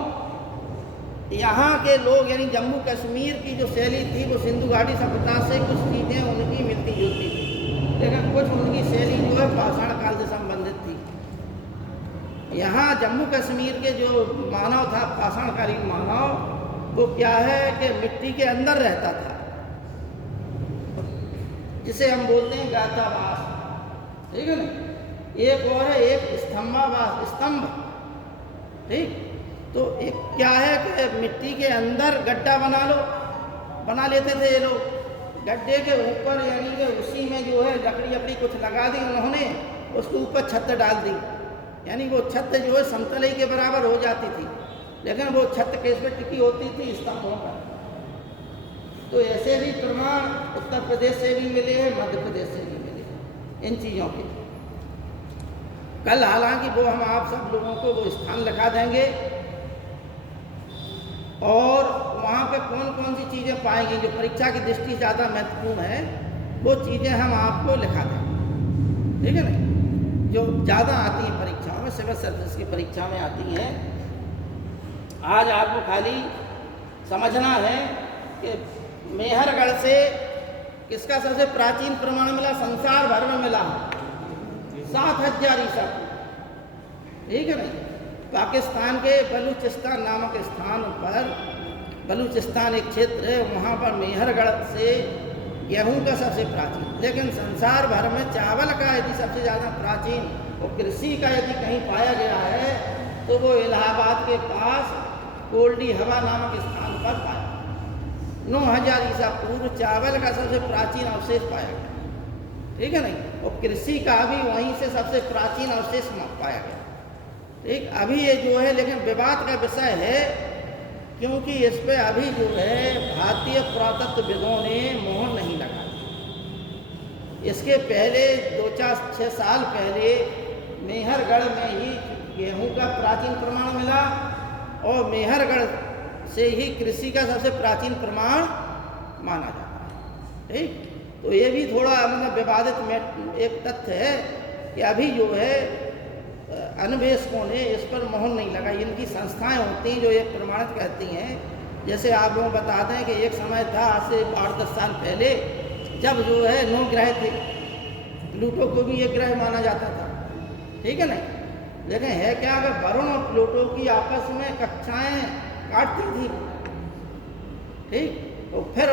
यहाँ के लोग यानी जम्मू कश्मीर की जो शैली थी वो सिंधु घाटी सभ्यता से कुछ चीज़ें उनकी मिलती जुलती थी, लेकिन कुछ उनकी शैली जो है पाषाण काल से संबंधित थी। यहाँ जम्मू कश्मीर के जो मानव था, पाषाणकालीन मानव, वो क्या है कि मिट्टी के अंदर रहता था, जिसे हम बोलते हैं गातावास। ठीक है ना, एक और है एक स्तंभावास, स्तंभ। ठीक, तो एक क्या है कि मिट्टी के अंदर गड्ढा बना लेते थे ये लोग। गड्ढे के ऊपर यानी कि उसी में जो है लकड़ी कुछ लगा दी उन्होंने, उसके ऊपर छत डाल दी, यानी वो छत जो है समतल के बराबर हो जाती थी, लेकिन वो छत किस पे टिकी होती थी? स्तंभों पर। तो ऐसे भी प्रमाण उत्तर प्रदेश से भी मिले हैं, मध्य प्रदेश से भी मिले हैं इन चीज़ों के। कल हालांकि वो हम आप सब लोगों को वो स्थान लिखा देंगे और वहाँ पे कौन कौन सी चीज़ें पाएंगे जो परीक्षा की दृष्टि से ज़्यादा महत्वपूर्ण है, वो चीज़ें हम आपको लिखा देंगे। ठीक है ना, जो ज़्यादा आती हैं परीक्षाओं में, सिविल सर्विस की परीक्षा में आती हैं। आज आपको खाली समझना है कि मेहरगढ़ से किसका सबसे प्राचीन प्रमाण मिला? संसार भर में मिला 7000 ईसा। ठीक है ना, पाकिस्तान के बलूचिस्तान नामक स्थान पर, बलूचिस्तान एक क्षेत्र है, वहाँ पर मेहरगढ़ से गेहूं का सबसे प्राचीन, लेकिन संसार भर में चावल का यदि सबसे ज़्यादा प्राचीन और कृषि का यदि कहीं पाया गया है तो वो इलाहाबाद के पास कोल्डी हवा नामक स्थान पर पाया। 9000 ईसा पूर्व चावल का सबसे प्राचीन अवशेष पाया गया। ठीक है नहीं, और कृषि का भी वहीं से सबसे प्राचीन अवशेष पाया गया। ठीक, अभी ये जो है लेकिन विवाद का विषय है, क्योंकि इस पे अभी जो है भारतीय पुरातत्वविदों ने मोहर नहीं लगा। इसके पहले 2-4-6 साल पहले मेहरगढ़ में ही गेहूं का प्राचीन प्रमाण मिला और मेहरगढ़ से ही कृषि का सबसे प्राचीन प्रमाण माना जाता है। ठीक, तो ये भी थोड़ा मतलब विवादित में एक तथ्य है कि अभी जो है अन्वेषकों ने इस पर मोहर नहीं लगाई। इनकी संस्थाएं होती हैं जो ये प्रमाणित कहती हैं। जैसे आप लोग बता दें कि एक समय था, आज से 8-10 साल पहले, जब जो है 9 ग्रह थे, प्लूटो को भी एक ग्रह माना जाता था। ठीक है ना, लेकिन है क्या, अगर वरुण और प्लूटो की आपस में कक्षाएं काटती थी, ठीक। और फिर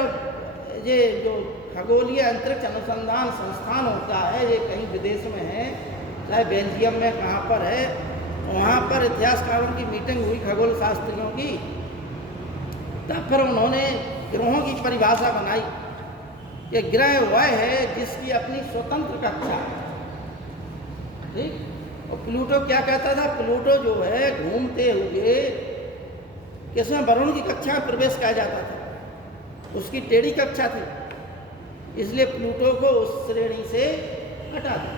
ये जो खगोलीय अंतरिक्ष अनुसंधान संस्थान होता है, ये कहीं विदेश में है, चाहे बेल्जियम में कहाँ पर है, वहाँ पर इतिहासकारों की मीटिंग हुई खगोल शास्त्रियों की। तब फिर उन्होंने ग्रहों की परिभाषा बनाई कि ग्रह वह है जिसकी अपनी स्वतंत्र कक्षा है, ठीक। और प्लूटो क्या कहता था? प्लूटो जो है घूमते हुए किसमें वरुण की कक्षा में प्रवेश किया जाता था, उसकी टेढ़ी कक्षा थी, इसलिए प्लूटो को उस श्रेणी से हटा दिया,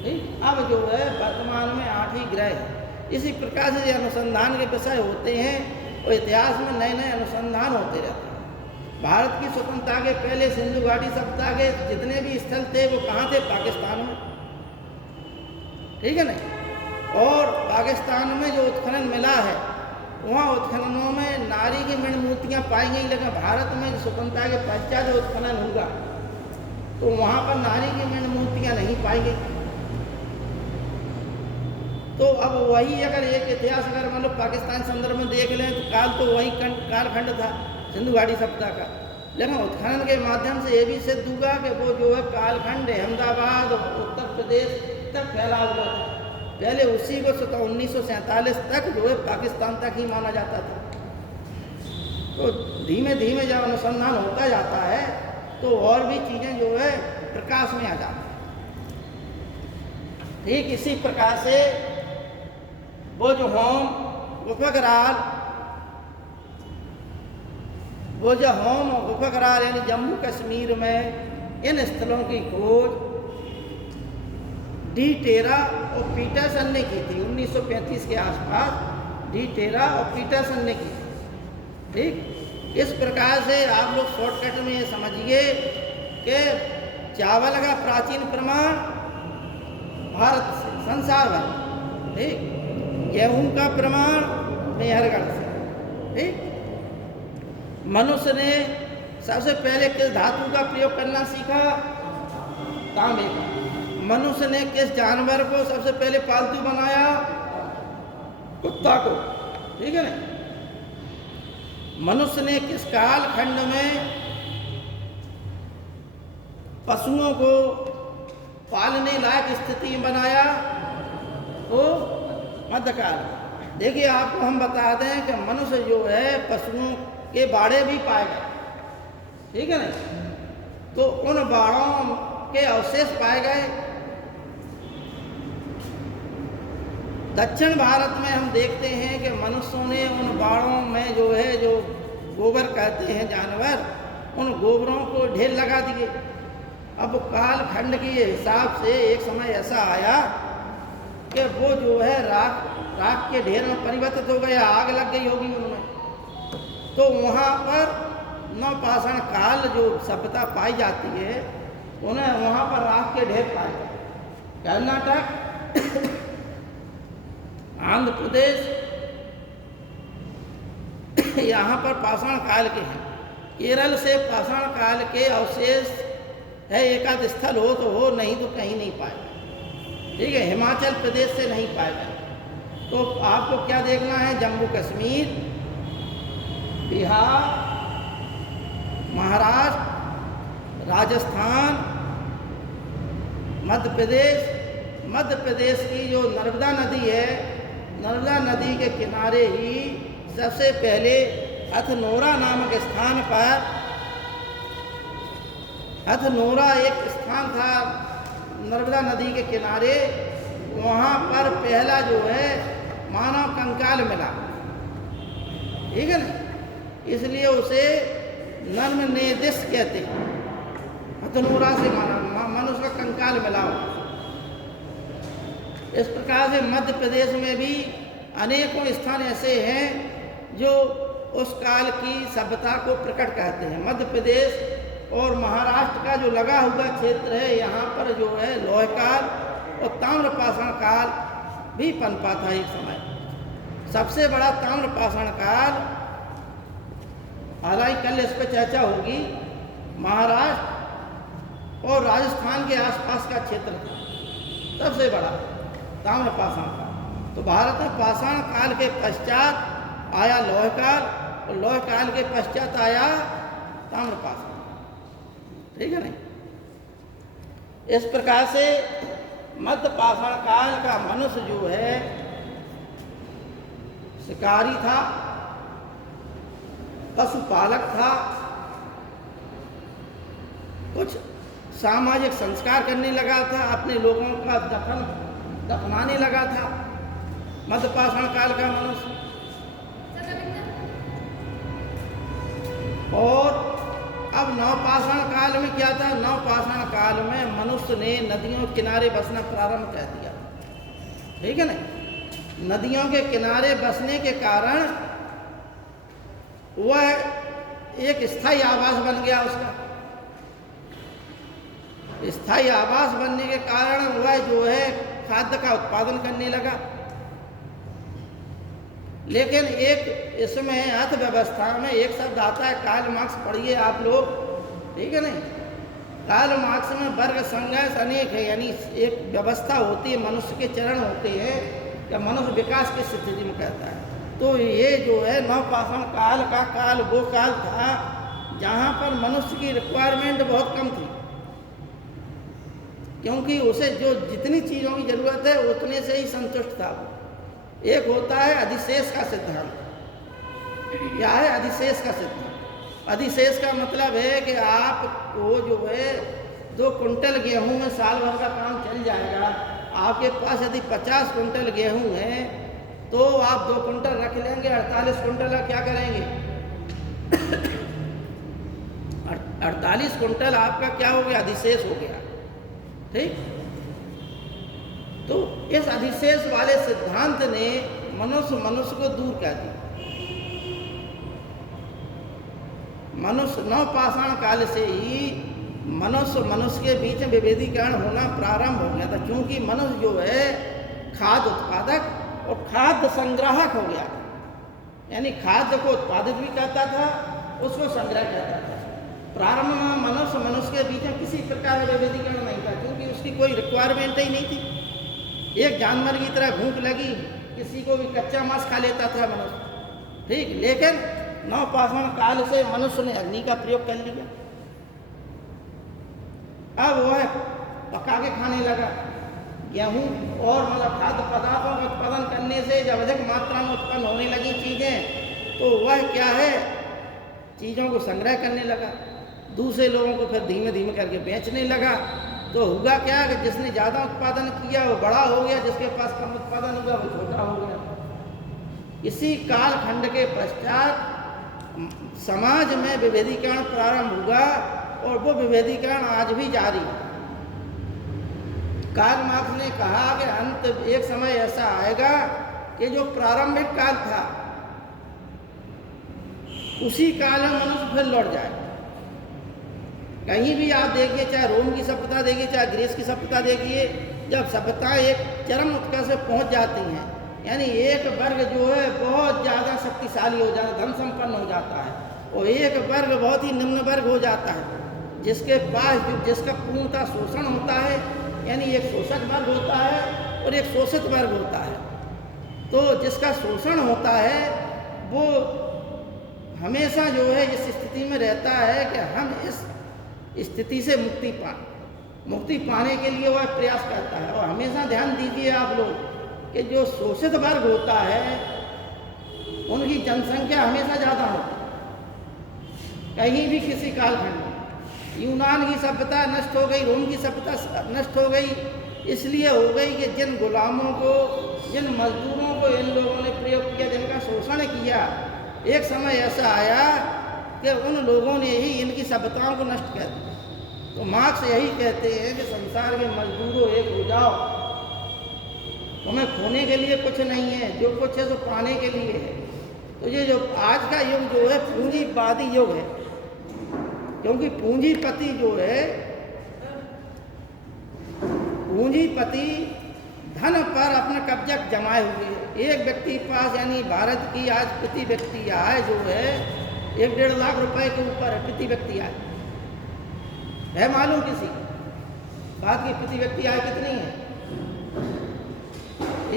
ठीक। अब जो है वर्तमान में 8 ही ग्रह हैं। इसी प्रकार से अनुसंधान के विषय होते हैं और इतिहास में नए नए अनुसंधान होते रहते हैं। भारत की स्वतंत्रता के पहले सिंधु घाटी सभ्यता के जितने भी स्थल थे वो कहाँ थे? पाकिस्तान में, ठीक है नहीं। और पाकिस्तान में जो उत्खनन मिला है, वहाँ उत्खननों में नारी की मृण मूर्तियाँ पाई गई, लेकिन भारत में स्वतंत्रता के पश्चात जो उत्खनन होगा तो वहाँ पर नारी की मृण मूर्तियाँ नहीं पाई गई। तो अब वही अगर एक इतिहास अगर मतलब पाकिस्तान संदर्भ में देख लें तो काल तो वही कालखंड था सिंधु घाटी सभ्यता का, लेकिन उत्खनन के माध्यम से ये भी सिद्ध हुआ कि वो जो है कालखंड अहमदाबाद उत्तर प्रदेश तक फैला हुआ था। पहले उसी को 1947 तक जो है पाकिस्तान तक ही माना जाता था। तो धीमे धीमे जब अनुसंधान होता जाता है तो और भी चीज़ें जो है प्रकाश में आ जाती हैं। ठीक इसी प्रकार से वो जो होम गुफकराल, वो जो होम और गुफकराल यानी जम्मू कश्मीर में इन स्थलों की खोज डी टेरा और पीटरसन ने की थी 1935 के आसपास। डी टेरा और पीटरसन ने की थी, ठीक। इस प्रकार से आप लोग शॉर्टकट में ये समझिए कि चावल का प्राचीन प्रमाण भारत से, संसार भर, ठीक। गेहूं का प्रमाण मेहरगढ़ से, ठीक। मनुष्य ने सबसे पहले किस धातु का प्रयोग करना सीखा? तांबे का। मनुष्य ने किस जानवर को सबसे पहले पालतू बनाया? कुत्ता को, ठीक है ना। मनुष्य ने किस कालखंड में पशुओं को पालने लायक स्थिति में बनाया? वो मध्यकाल। देखिए आपको हम बता दें कि मनुष्य जो है पशुओं के बाड़े भी पाए गए, ठीक है ना। तो उन बाड़ों के अवशेष पाए गए। दक्षिण भारत में हम देखते हैं कि मनुष्यों ने उन बाड़ों में जो है जो गोबर कहते हैं जानवर, उन गोबरों को ढेर लगा दिए। अब कालखंड के हिसाब से एक समय ऐसा आया कि वो जो है राख के ढेर में परिवर्तित हो गया, आग लग गई होगी उनमें। तो वहाँ पर नवपाषाण काल जो सभ्यता पाई जाती है, उन्हें वहाँ पर राख के ढेर पाए गए। कर्नाटक, आंध्र प्रदेश, यहाँ पर पाषाण काल के हैं। केरल से पाषाण काल के अवशेष है, एक आध स्थल हो तो हो, नहीं तो कहीं नहीं पाए, ठीक है। हिमाचल प्रदेश से नहीं पाए गए। तो आपको क्या देखना है? जम्मू कश्मीर, बिहार, महाराष्ट्र, राजस्थान, मध्य प्रदेश। मध्य प्रदेश की जो नर्मदा नदी है, नर्मदा नदी के किनारे ही सबसे पहले हथनोरा नामक स्थान पर, हथनोरा एक स्थान था नर्मदा नदी के किनारे, वहाँ पर पहला जो है मानव कंकाल मिला, ठीक है ना। इसलिए उसे नर्मनेदिस कहते हैं। हथनोरा से मनुष्य का कंकाल मिला। इस प्रकार से मध्य प्रदेश में भी अनेकों स्थान ऐसे हैं जो उस काल की सभ्यता को प्रकट करते हैं। मध्य प्रदेश और महाराष्ट्र का जो लगा हुआ क्षेत्र है, यहाँ पर जो है लोह काल और ताम्रपाषाण काल भी पनपा था एक समय। सबसे बड़ा ताम्रपाषाण काल, हालांकि कल इस पर चर्चा होगी, महाराष्ट्र और राजस्थान के आसपास का क्षेत्र था सबसे बड़ा ताम्रपाषाण काल। तो भारत में पाषाण काल के पश्चात आया लोह काल और लौह काल के पश्चात आया ताम्रपाषाण। ठीक है नहीं? इस प्रकार से मध्य पाषाण काल का मनुष्य जो है शिकारी था, पशुपालक था, कुछ सामाजिक संस्कार करने लगा था, अपने लोगों का दफनाने लगा था मध्य पाषाण काल का मनुष्य। और अब नवपाषाण काल में क्या था? नवपाषाण काल में मनुष्य ने नदियों के किनारे बसना प्रारंभ कर दिया। ठीक है ना? नदियों के किनारे बसने के कारण वह एक स्थायी आवास बन गया उसका। स्थायी आवास बनने के कारण वह जो है खाद्य का उत्पादन करने लगा। लेकिन एक इसमें अर्थव्यवस्था में एक शब्द आता है कार्ल मार्क्स, पढ़िए आप लोग। ठीक है नहीं? कार्ल मार्क्स में वर्ग संघर्ष अनेक है, यानी एक व्यवस्था होती है, मनुष्य के चरण होते हैं या मनुष्य विकास की स्थिति में कहता है। तो ये जो है नवपाषाण काल का काल वो काल था जहाँ पर मनुष्य की रिक्वायरमेंट बहुत कम थी, क्योंकि उसे जो जितनी चीज़ों की जरूरत है उतने से ही संतुष्ट था। एक होता है अधिशेष का सिद्धांत। क्या है अधिशेष का सिद्धांत? अधिशेष का मतलब है कि आपको जो है 2 कुंटल गेहूं में साल भर का काम चल जाएगा। आपके पास यदि 50 कुंटल गेहूं है तो आप 2 कुंटल रख लेंगे, 48 कुंटल का क्या करेंगे? 48 कुंटल आपका क्या हो गया? अधिशेष हो गया। ठीक? तो इस अधिशेष वाले सिद्धांत ने मनुष्य को दूर कर दिया। मनुष्य नवपाषाण काल से ही मनुष्य के बीच में विभेदीकरण होना प्रारंभ हो गया था, क्योंकि मनुष्य जो है खाद्य उत्पादक और खाद्य संग्राहक हो गया था। यानी खाद्य को उत्पादित भी करता था, उसको संग्रह करता था। प्रारंभ में मनुष्य के बीच में किसी प्रकार का विभेदीकरण नहीं था, क्योंकि उसकी कोई रिक्वायरमेंट ही नहीं थी। एक जानवर की तरह भूख लगी, किसी को भी कच्चा मांस खा लेता था मनुष्य। ठीक? लेकिन नवपाषाण काल से मनुष्य ने अग्नि का प्रयोग कर लिया। अब वह पका के खाने लगा गेहूं और मतलब खाद्य पदार्थों का उत्पादन करने से जब अधिक मात्रा में उत्पन्न होने लगी चीज़ें, तो वह क्या है चीज़ों को संग्रह करने लगा, दूसरे लोगों को फिर धीमे धीमे करके बेचने लगा। तो हुआ क्या कि जिसने ज़्यादा उत्पादन किया वो बड़ा हो गया, जिसके पास कम उत्पादन हुआ वो छोटा हो गया। इसी कालखंड के पश्चात समाज में विभेदीकरण प्रारंभ हुआ और वो विभेदीकरण आज भी जारी है। कार्ल मार्क्स ने कहा कि अंत एक समय ऐसा आएगा कि जो प्रारंभिक काल था उसी काल में मनुष्य फिर लौट जाए। कहीं भी आप देखिए, चाहे रोम की सभ्यता देखिए, चाहे ग्रीस की सभ्यता देखिए, जब सभ्यताएं एक चरम उत्कर्ष से पहुंच जाती हैं, यानी एक वर्ग जो है बहुत ज़्यादा शक्तिशाली हो जाता है, धन संपन्न हो जाता है, और एक वर्ग बहुत ही निम्न वर्ग हो जाता है, जिसके पास जिसका पूर्णतः शोषण होता है। यानी एक शोषक वर्ग होता है और एक शोषित वर्ग होता है। तो जिसका शोषण होता है वो हमेशा जो है इस स्थिति में रहता है कि हम इस स्थिति से मुक्ति पाने के लिए वह प्रयास करता है। और हमेशा ध्यान दीजिए आप लोग कि जो शोषित वर्ग होता है उनकी जनसंख्या हमेशा ज़्यादा होती है। कहीं भी किसी कालखंड में यूनान की सभ्यता नष्ट हो गई, रोम की सभ्यता नष्ट हो गई, इसलिए हो गई कि जिन गुलामों को, जिन मजदूरों को इन लोगों ने प्रयोग किया, जिनका शोषण किया, एक समय ऐसा आया कि उन लोगों ने ही इनकी सभ्यताओं को नष्ट कर दिया। तो मार्क्स यही कहते हैं कि संसार के मजदूरों एक हो जाओ, तुम्हें खोने के लिए कुछ नहीं है, जो कुछ है तो पाने के लिए है। तो ये जो आज का युग जो है पूंजीवादी युग है, क्योंकि पूंजीपति जो है, पूंजीपति धन पर अपना कब्जा जमाए हुए है। एक व्यक्ति के पास, यानी भारत की आज प्रति व्यक्ति आय जो है 1-1.5 लाख रुपए के ऊपर है। प्रति व्यक्ति आय है मालूम किसी बात की? प्रति व्यक्ति आय कितनी है?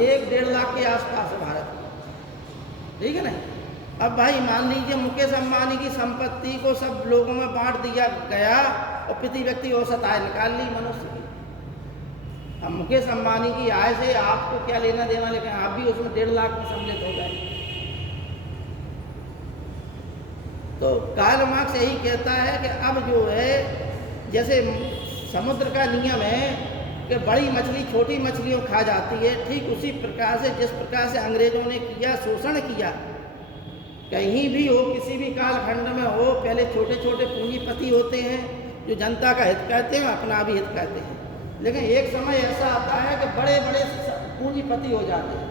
1-1.5 लाख के आसपास है भारत की। ठीक है ना? अब भाई मान लीजिए मुकेश अंबानी की संपत्ति को सब लोगों में बांट दिया गया और प्रति व्यक्ति औसत आय निकाल ली मनुष्य की। अब मुकेश अंबानी की आय से आपको क्या लेना देना, लेकिन आप भी उसमें 1.5 लाख में सम्मिलित हो गए। तो कार्ल मार्क्स यही कहता है कि अब जो है जैसे समुद्र का नियम है कि बड़ी मछली छोटी मछलियों खा जाती है, ठीक उसी प्रकार से जिस प्रकार से अंग्रेजों ने किया, शोषण किया, कहीं भी हो, किसी भी कालखंड में हो, पहले छोटे छोटे पूंजीपति होते हैं जो जनता का हित कहते हैं, अपना भी हित कहते हैं, लेकिन एक समय ऐसा आता है कि बड़े बड़े पूंजीपति हो जाते हैं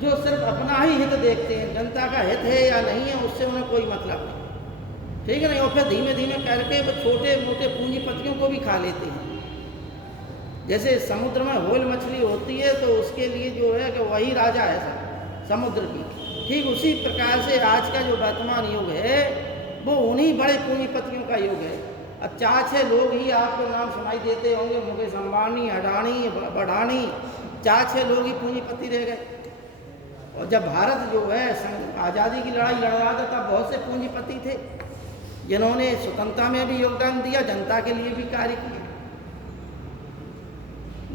जो सिर्फ अपना ही हित देखते हैं, जनता का हित है या नहीं है उससे उन्हें कोई मतलब नहीं, ठीक है नहीं। और फिर धीमे धीमे करके वो छोटे मोटे पूंजीपतियों को भी खा लेते हैं। जैसे समुद्र में व्हेल मछली होती है तो उसके लिए जो है कि वही राजा है समुद्र की, ठीक उसी प्रकार से आज का जो वर्तमान युग है वो उन्हीं बड़े पूंजीपतियों का युग है। अब 4-6 लोग ही आपको नाम सुनाई देते होंगे, मुकेश अंबानी, अडानी, बडानी, 4-6 लोग ही पूंजीपति रह गए। और जब भारत जो है आज़ादी की लड़ाई लड़ रहा था तब बहुत से पूंजीपति थे जिन्होंने स्वतंत्रता में भी योगदान दिया, जनता के लिए भी कार्य किए।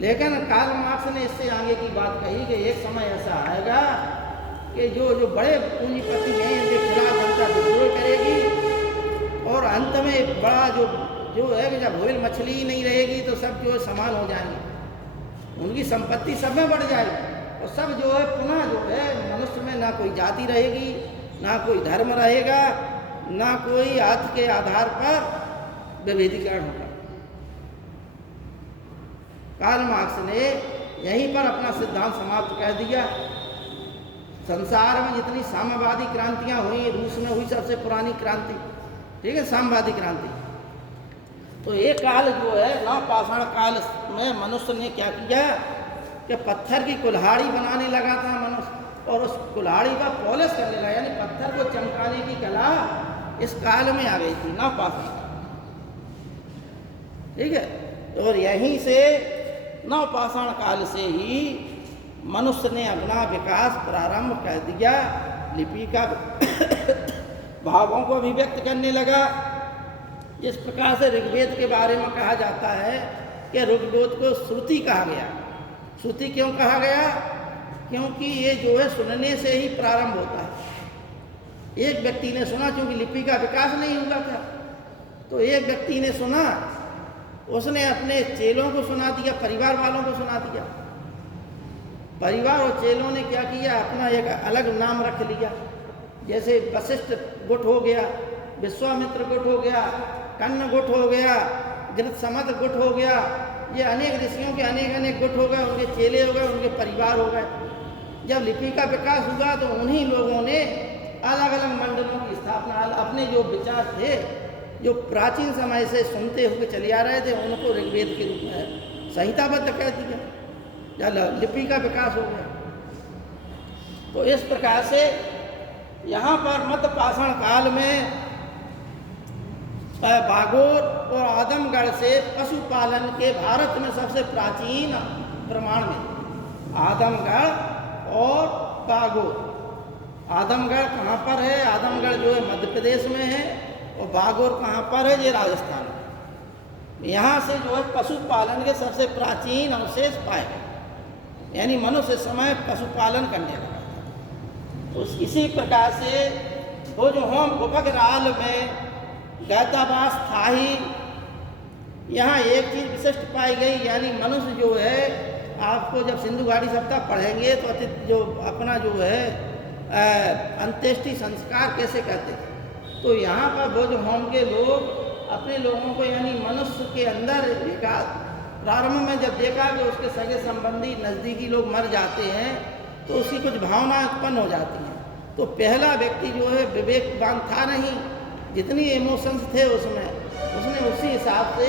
लेकिन कार्ल मार्क्स ने इससे आगे की बात कही कि एक समय ऐसा आएगा कि जो बड़े पूंजीपति हैं इनके खिलाफ जनता विद्रोह करेगी और अंत में बड़ा जो है कि जब व्हेल मछली ही नहीं रहेगी तो सब जो है समान हो जाएंगे, उनकी संपत्ति सब में बढ़ जाएगी और सब जो है पुनः जो है मनुष्य में ना कोई जाति रहेगी, ना कोई धर्म रहेगा, ना कोई अर्थ के आधार पर विभेदीकरण होगा। कार्ल मार्क्स ने यहीं पर अपना सिद्धांत समाप्त कर दिया। संसार में जितनी साम्यवादी क्रांतियां हुई, रूस में हुई सबसे पुरानी क्रांति, ठीक है, साम्यवादी क्रांति। तो ये काल जो है नवपाषाण काल में मनुष्य ने क्या किया कि पत्थर की कुल्हाड़ी बनाने लगा था मनुष्य, और उस कुल्हाड़ी का पॉलिश करने लगा, यानी पत्थर को चमकाने की कला इस काल में आ गई थी, नवपाषाण, ठीक है। और यहीं से नवपाषाण काल से ही मनुष्य ने अपना विकास प्रारंभ कर दिया, लिपि का भावों को अभिव्यक्त करने लगा। इस प्रकार से ऋग्वेद के बारे में कहा जाता है कि ऋग्वेद को श्रुति कहा गया। श्रुति क्यों कहा गया? क्योंकि ये जो है सुनने से ही प्रारंभ होता है। एक व्यक्ति ने सुना, क्योंकि लिपि का विकास नहीं हुआ था, तो एक व्यक्ति ने सुना, उसने अपने चेलों को सुना दिया, परिवार वालों को सुना दिया। परिवार और चेलों ने क्या किया, अपना एक अलग नाम रख लिया, जैसे वशिष्ठ गुट हो गया, विश्वामित्र गुट हो गया, कन्न गुट हो गया, गृत्समत गुट हो गया, ये अनेक ऋषियों के अनेक अनेक गुट हो गए, उनके चेले हो गए, उनके परिवार हो गए। जब लिपि का विकास हुआ तो उन्हीं लोगों ने अलग अलग मंडलों की स्थापना, अपने जो विचार थे जो प्राचीन समय से सुनते हुए चले आ रहे थे उनको ऋग्वेद के रूप में संहिताबद्ध कर दिया, जब लिपि का विकास हो गया। तो इस प्रकार से यहाँ पर मध्य पाषाण काल में बागोर और आदमगढ़ से पशुपालन के भारत में सबसे प्राचीन प्रमाण में आदमगढ़ और बागोर। आदमगढ़ कहाँ पर है? आदमगढ़ जो है मध्य प्रदेश में है, और बागोर कहाँ पर है? ये राजस्थान में। यहाँ से जो है पशुपालन के सबसे प्राचीन अवशेष पाए गए, यानी मनुष्य समय पशुपालन करने लगा था। तो इसी प्रकार से वो जो हम उपग्राल में गैतावास था ही, यहाँ एक चीज़ विशिष्ट पाई गई, यानी मनुष्य जो है, आपको जब सिंधु घाटी सप्ताह पढ़ेंगे तो जो अपना जो है अंत्येष्टि संस्कार कैसे करते थे, तो यहाँ पर वो जो होम के लोग अपने लोगों को, यानी मनुष्य के अंदर विकास प्रारंभ में जब देखा कि उसके सगे संबंधी नज़दीकी लोग मर जाते हैं तो उसकी कुछ भावना उत्पन्न हो जाती हैं। तो पहला व्यक्ति जो है विवेकवान था नहीं, जितनी इमोशंस थे उसमें, उसने उसी हिसाब से,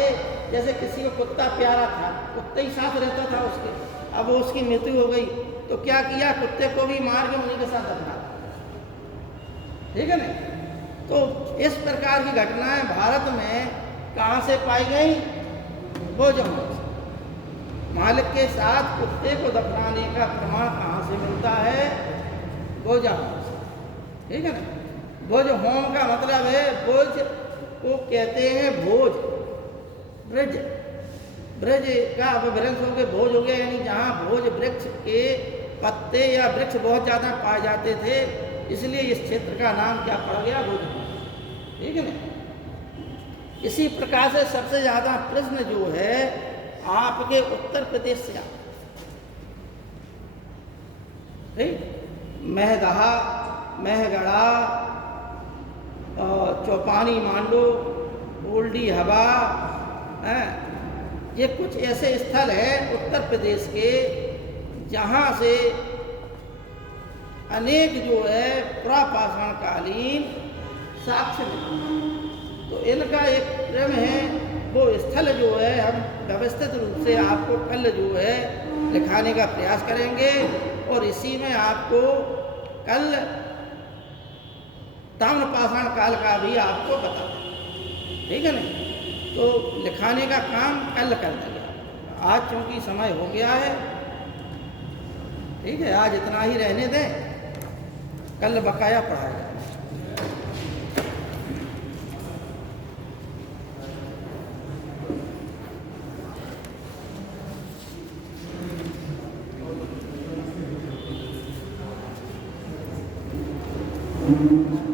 जैसे किसी को कुत्ता प्यारा था, कुत्ते ही साथ रहता था उसके, अब उसकी मृत्यु हो गई तो क्या किया, कुत्ते को भी मार के उन्हीं के साथ दफना, ठीक है ना। तो इस प्रकार की घटनाएं भारत में कहाँ से पाई गई? भोजन मालिक के साथ कुत्ते को दफनाने का प्रमाण कहाँ से मिलता है? भोजन, ठीक है ना। भुज होम का मतलब है भुज को कहते हैं भोज, ब्रज, ब्रज का अपभ्रंश हो गया भोज हो गया, यानी जहाँ भोज वृक्ष के पत्ते या वृक्ष बहुत ज़्यादा पाए जाते थे, इसलिए इस क्षेत्र का नाम क्या पड़ गया, भोज। ठीक है ना। इसी प्रकार से सबसे ज़्यादा प्रश्न जो है आपके उत्तर प्रदेश से आता है। महदहा, महगढ़ा और चौपानी मांडो, ओल्डी हवा, ये कुछ ऐसे स्थल हैं उत्तर प्रदेश के जहाँ से अनेक जो है प्रापाषाण कालीन साक्ष्य मिले। तो इनका एक क्रम है, वो स्थल जो है हम व्यवस्थित रूप से आपको कल जो है लिखाने का प्रयास करेंगे, और इसी में आपको कल ताम्रपाषाण काल का भी आपको बता दें। ठीक है ना। तो लिखाने का काम कल कर देंगे, आज चूँकि समय हो गया है। ठीक है, आज इतना ही रहने दें, कल बकाया पढ़ाएगा। Thank you.